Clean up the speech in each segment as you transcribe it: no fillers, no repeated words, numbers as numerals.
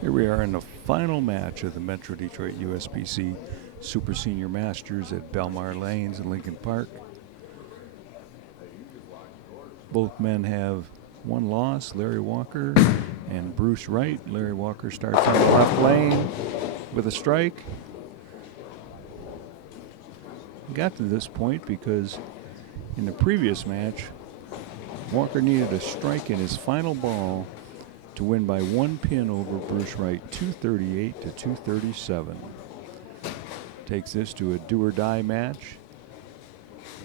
Here we are in the final match of the Metro Detroit USBC Super Senior Masters at Belmar Lanes in Lincoln Park. Both men have one loss, Larry Walker and Bruce Wright. Larry Walker starts on the left lane with a strike. Got to this point because in the previous match, Walker needed a strike in his final ball to win by one pin over Bruce Wright, 238 to 237. Takes this to a do or die match.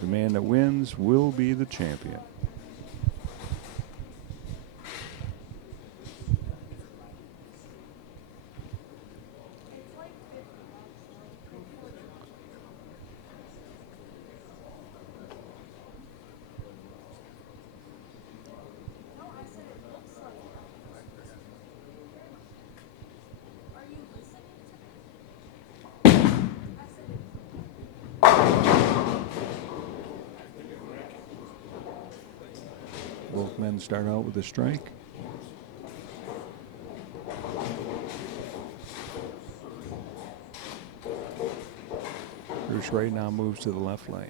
The man that wins will be the champion. Both men start out with a strike. Bruce Wright now moves to the left lane.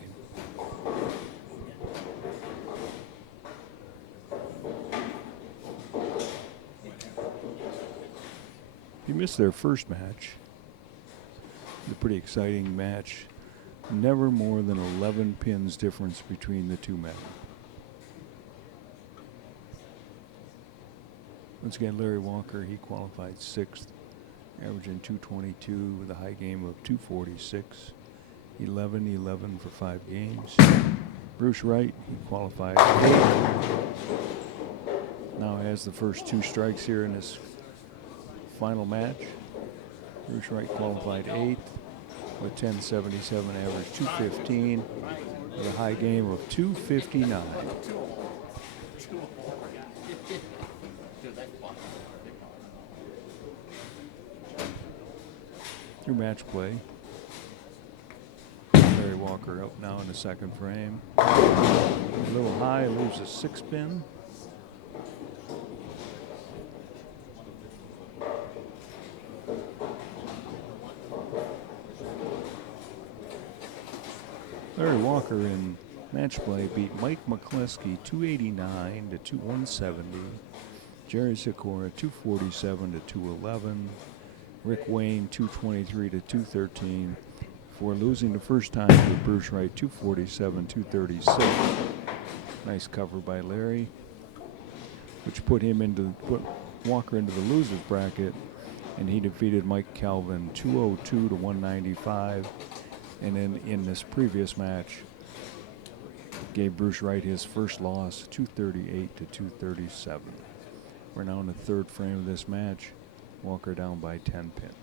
If you missed their first match, a pretty exciting match. Never more than 11 pins difference between the two men. Once again, Larry Walker, he qualified 6th, averaging 222 with a high game of 246, 11-11 for 5 games. Bruce Wright, he qualified 8th. Now has the first 2 strikes here in this final match. Bruce Wright qualified 8th with 1077, average 215 with a high game of 259. Through match play. Larry Walker up now in the second frame. A little high, leaves a 6 pin. Larry Walker in match play beat Mike McCleskey 289 to 170. Jerry Sikora 247 to 211. Rick Wayne 223 to 213 for losing the first time to Bruce Wright 247 236. Nice cover by Larry, which put Walker into the losers bracket, and he defeated Mike Calvin 202 to 195. And then in this previous match, gave Bruce Wright his first loss, 238 to 237. We're now in the third frame of this match. Walker down by 10 pins.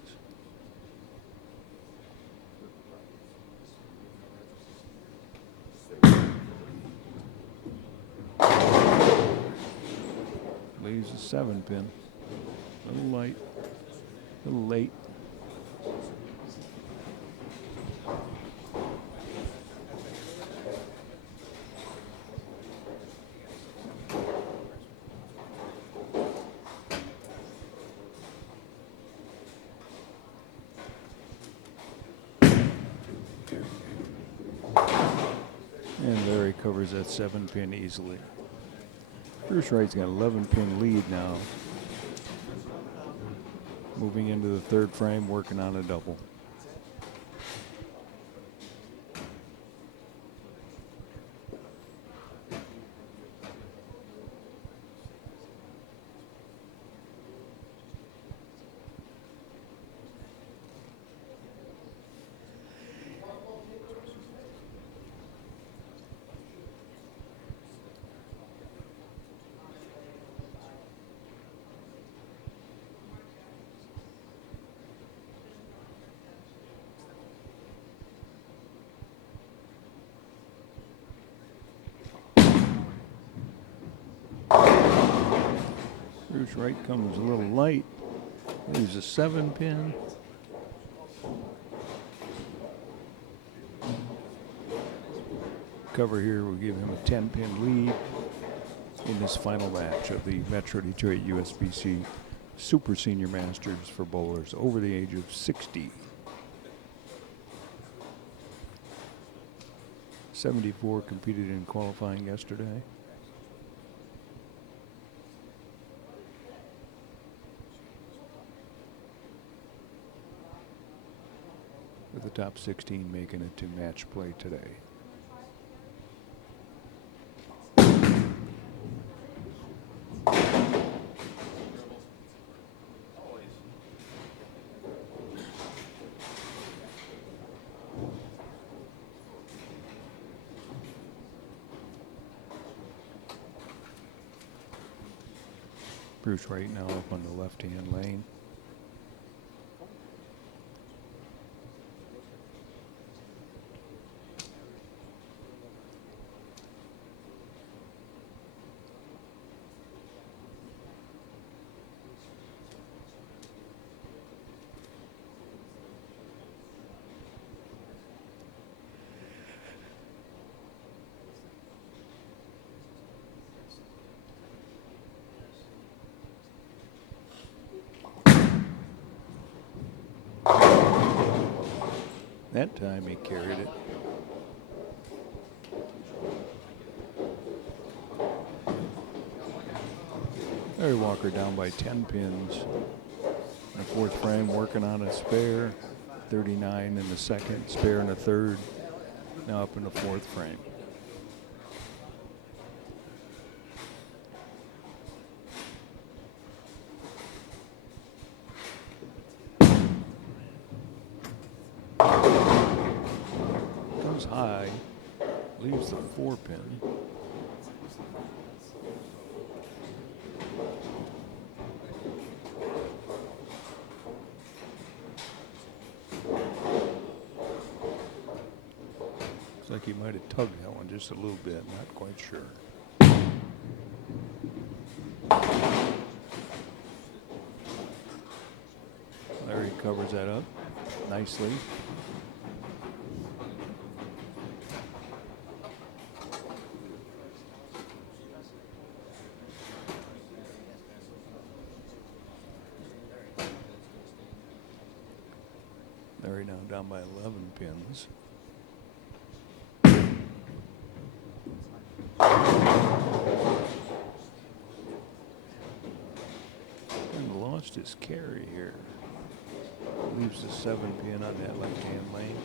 Leaves a 7 pin. A little light, a little late. And Larry covers that 7 pin easily. Bruce Wright's got 11 pin lead now. Moving into the third frame, working on a double. Bruce Wright comes a little light. Leaves a 7 pin. Cover here will give him a 10 pin lead in this final match of the Metro Detroit USBC Super Senior Masters for bowlers over the age of 60. 74 competed in qualifying yesterday. With the top 16 making it to match play today. Bruce Wright now up on the left-hand lane. That time he carried it. Larry Walker down by 10 pins. In the fourth frame, working on a spare. 39 in the second, spare in the third. Now up in the fourth frame. High, leaves the 4-pin. Looks like he might have tugged that one just a little bit, not quite sure. Larry covers that up nicely. Larry now down by 11 pins. And lost his carry here. Leaves the 7-pin on that left-hand lane.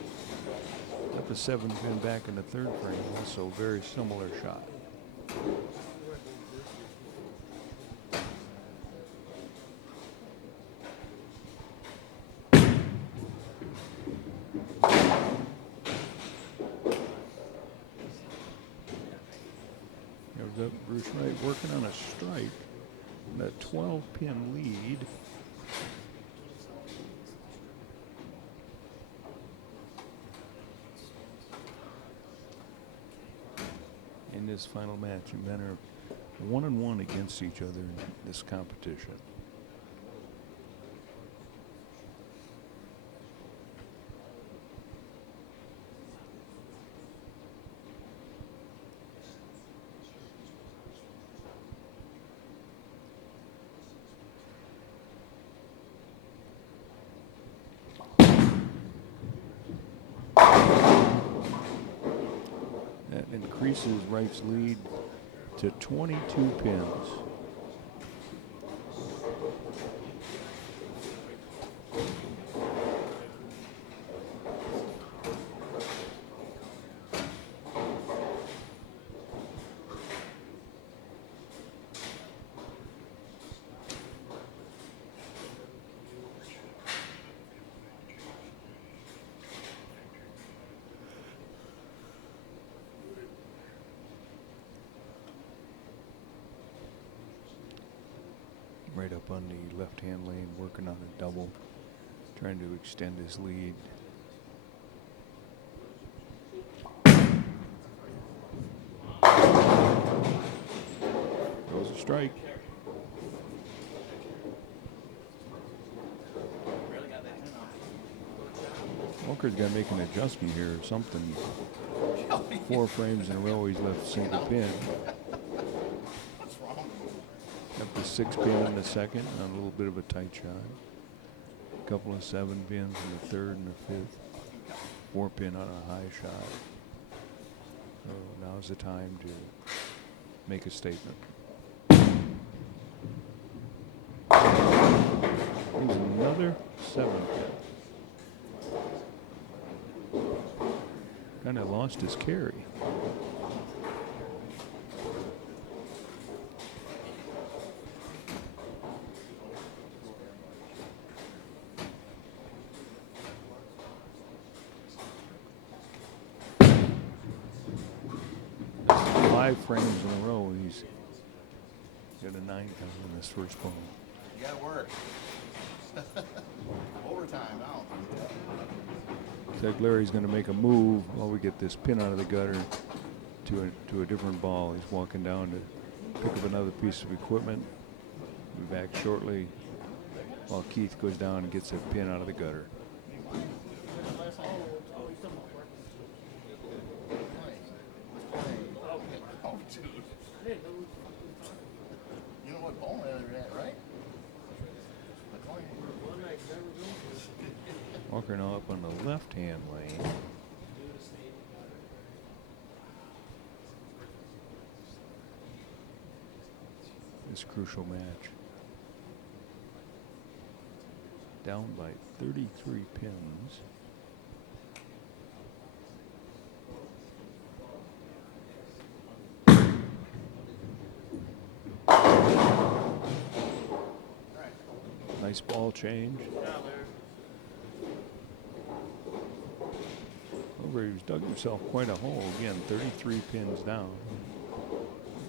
Got the 7-pin back in the third frame. Also very similar shot. Bruce Wright working on a strike, and a 12-pin lead. In this final match, and men are 1-1 against each other in this competition. Increases Wright's lead to 22 pins. Right up on the left-hand lane, working on a double, trying to extend his lead. Goes a strike. Walker's got to make an adjustment here or something. 4 frames in a row, he's left single pin. The 6 pin in the second on a little bit of a tight shot. A couple of 7 pins in the third and the fifth. 4 pin on a high shot. So now's the time to make a statement. Here's another 7 pin. Kind of lost his carry. Five frames in a row, he's got a 9 count in this first ball. You gotta work. Overtime now. Looks like Larry's going to make a move while we get this pin out of the gutter to a different ball. He's walking down to pick up another piece of equipment. We'll be back shortly while Keith goes down and gets a pin out of the gutter. You know what ball they're at, right? Walker now up on the left-hand lane. This crucial match. Down by 33 pins. Nice ball change. Over, he's dug himself quite a hole. Again, 33 pins down.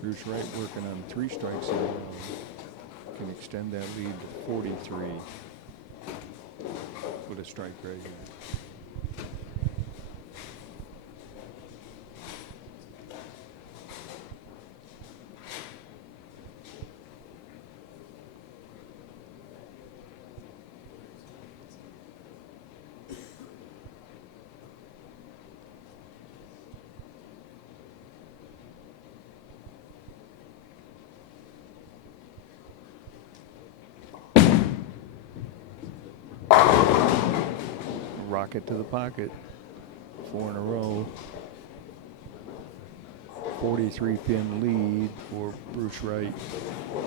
Bruce Wright working on 3 strikes in a row. Can extend that lead to 43 with a strike right here. Rocket to the pocket. 4 in a row. 43 pin lead for Bruce Wright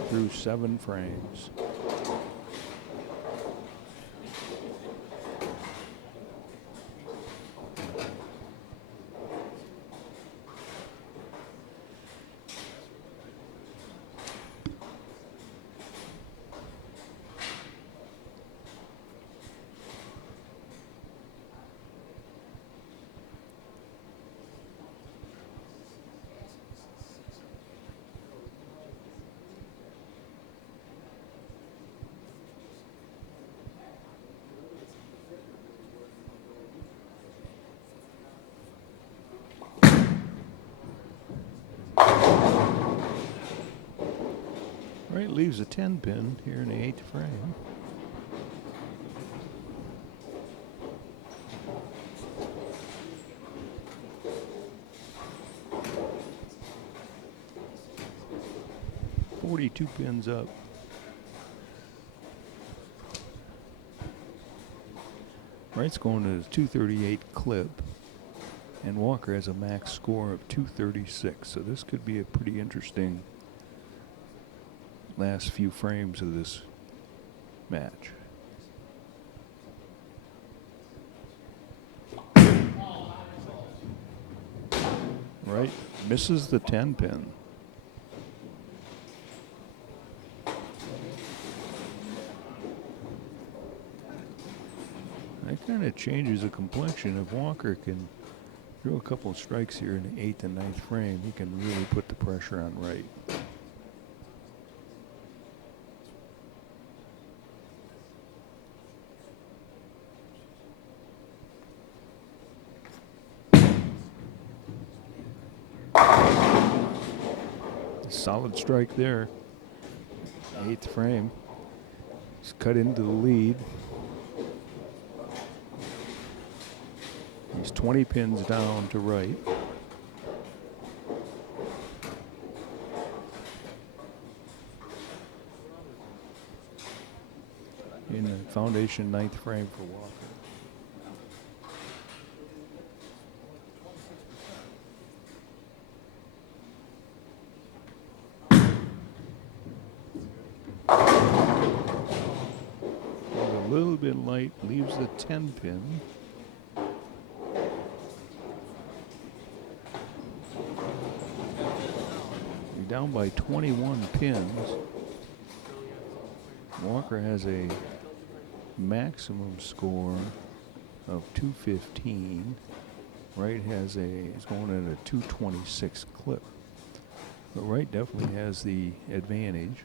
through 7 frames. Wright leaves a 10 pin here in the 8th frame. "42 pins up. Wright's going to his 238 clip, and Walker has a max score of 236. So this could be a pretty interesting last few frames of this match. Wright misses the 10 pin. That kind of changes the complexion. If Walker can throw a couple of strikes here in the 8th and 9th frame, he can really put the pressure on Wright. Solid strike there. 8th frame. He's cut into the lead. He's 20 pins down to Wright. in the foundation ninth frame for Walker. A little bit light, leaves the 10 pin. You're down by 21 pins. Walker has a maximum score of 215. Wright is going at a 226 clip. But Wright definitely has the advantage.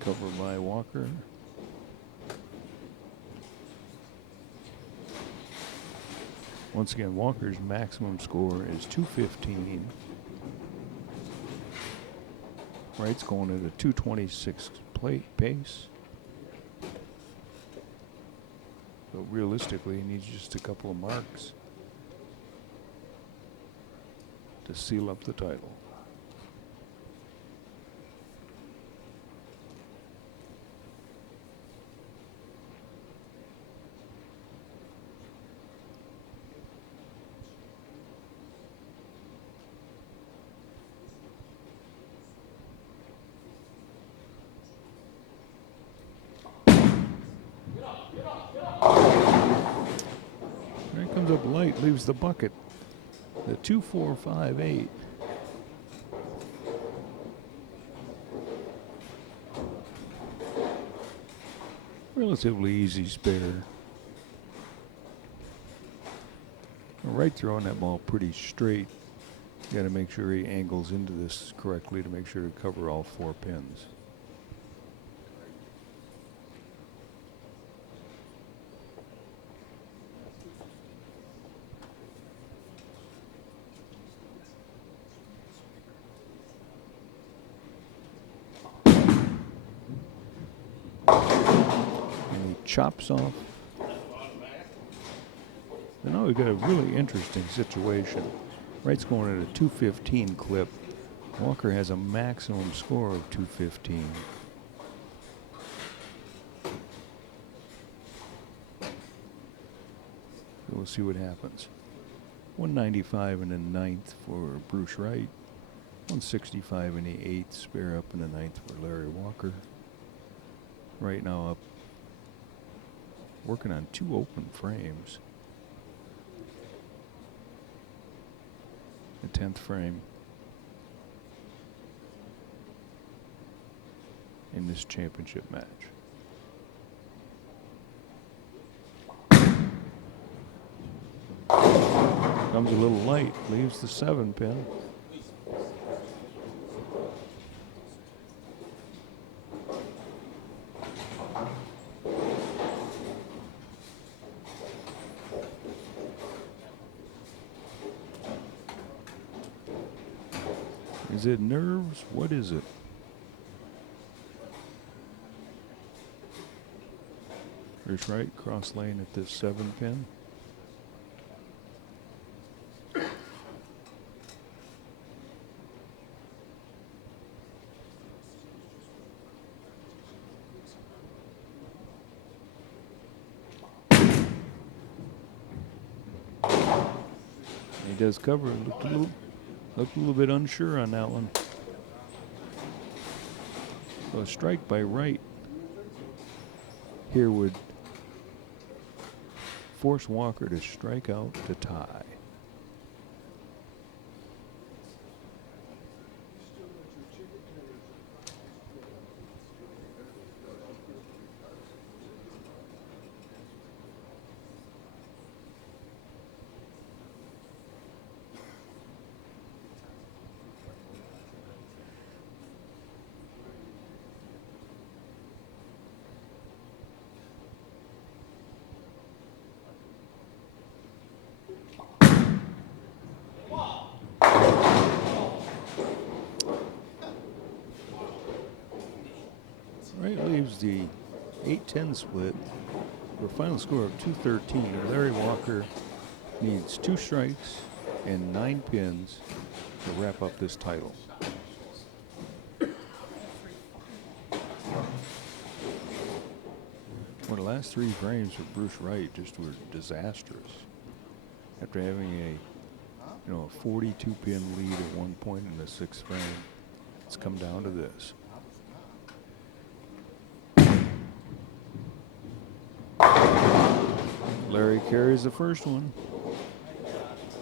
Covered by Walker. Once again, Walker's maximum score is 215. Wright's going at a 226 plate pace. But realistically, he needs just a couple of marks to seal up the title. Comes up light, leaves the bucket. The 2-4-5-8. Relatively easy spare. Wright throwing that ball pretty straight. Got to make sure he angles into this correctly to make sure to cover all 4 pins. Chops off. And now we've got a really interesting situation. Wright's going at a 215 clip. Walker has a maximum score of 215. So we'll see what happens. 195 in the ninth for Bruce Wright. 165 in the eighth. Spare up in the ninth for Larry Walker. Right now up, working on 2 open frames. The 10th frame in this championship match. Comes a little light, leaves the 7 pin. Is it nerves? What is it? There's Wright, cross lane at this 7 pin. He does cover. Looked a little bit unsure on that one. So a strike by Wright here would force Walker to strike out to tie. Wright leaves the 8-10 split for a final score of 213. Larry Walker needs 2 strikes and 9 pins to wrap up this title. Well, the last 3 frames for Bruce Wright just were disastrous. After having a 42 pin lead at one point in the 6th frame, it's come down to this. Larry carries the first one.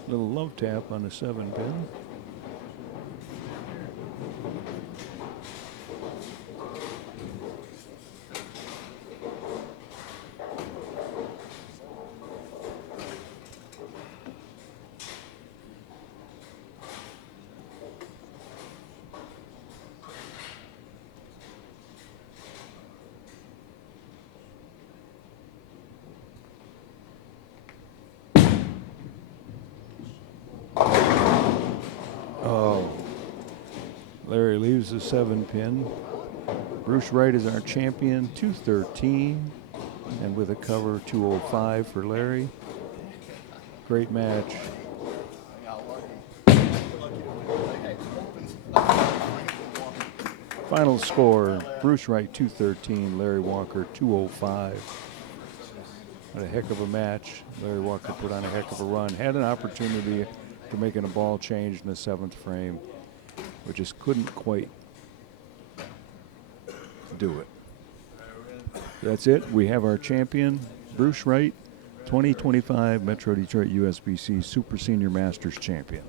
Little love tap on the 7 pin. Larry leaves the 7 pin. Bruce Wright is our champion, 213, and with a cover 205 for Larry. Great match. Final score, Bruce Wright 213, Larry Walker 205. What a heck of a match. Larry Walker put on a heck of a run. Had an opportunity to making a ball change in the 7th frame, but just couldn't quite do it. That's it. We have our champion, Bruce Wright, 2025 Metro Detroit USBC Super Senior Masters champion.